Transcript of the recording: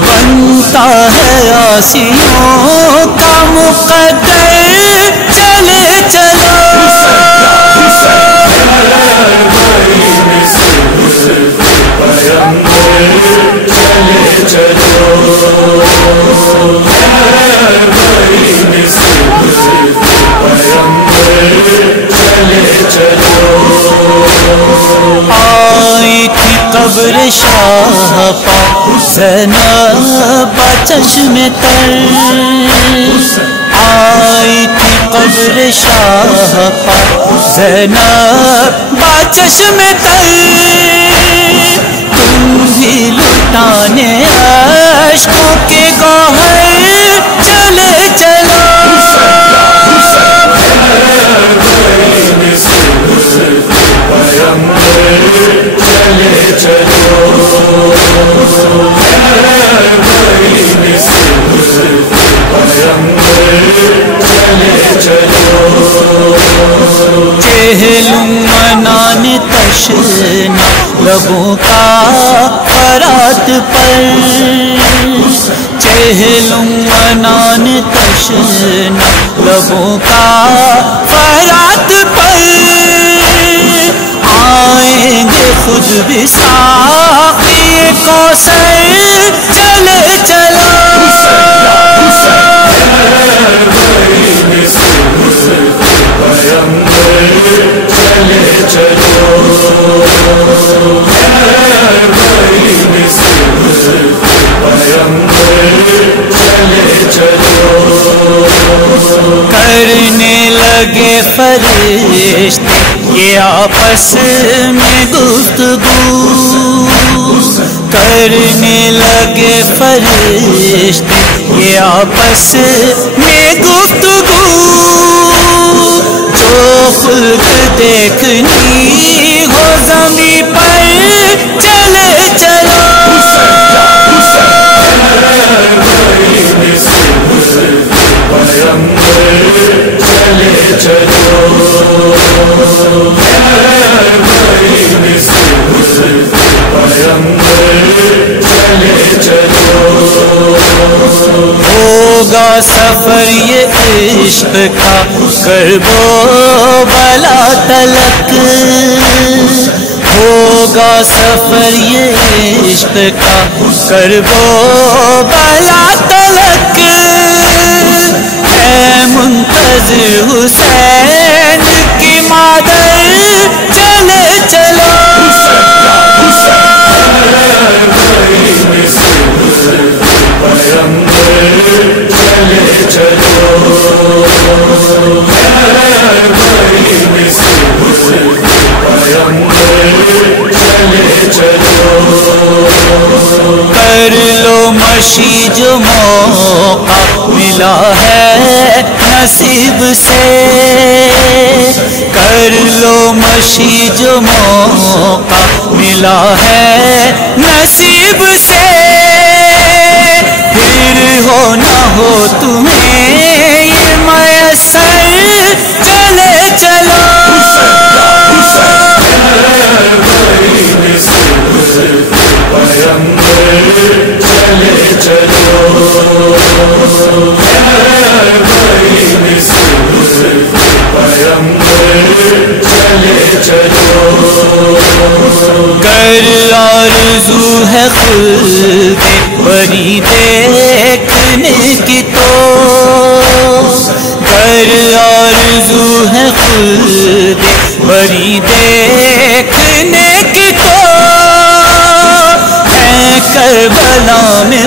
بنتا ہے آسیوں کا مقدر چلے چلو آئی تھی قبر شاہ پاک زینب چشم تر آئی تھی قبر شاہ پاک زینب چشم تر تم بھی لٹانے عشقوں کے گوہر چلے چلو چہلم منان تشنا لبوں کا فرات پر چہلم منان تشنا لبوں کا فرات پر آئیں گے خود بھی ساقی کوثر چلے چلو کرنے لگے فرشتے یہ آپس میں گفتگو کرنے لگے فرشتے یہ آپس میں گفتگو جو خلق دیکھنی ہو زمین پر چلے چلو ہوگا سفر یہ عشق کا کرب و بلا تلک ہوگا سفر یہ عشق کا کرب و بلا تلک ہے منتظر حسین کی مادر چلے چلو کر لو مشی جو موقع ملا ہے نصیب سے کر لو مشی جو موقع ملا ہے نصیب سے پھر ہو نہ ہو تمہیں یہ میسر چلے چلو گر آرزو ہے خلد بری دیکھنے کی تو گر آرزو ہے خلد بری دیکھنے کی تو ہے کربلا میں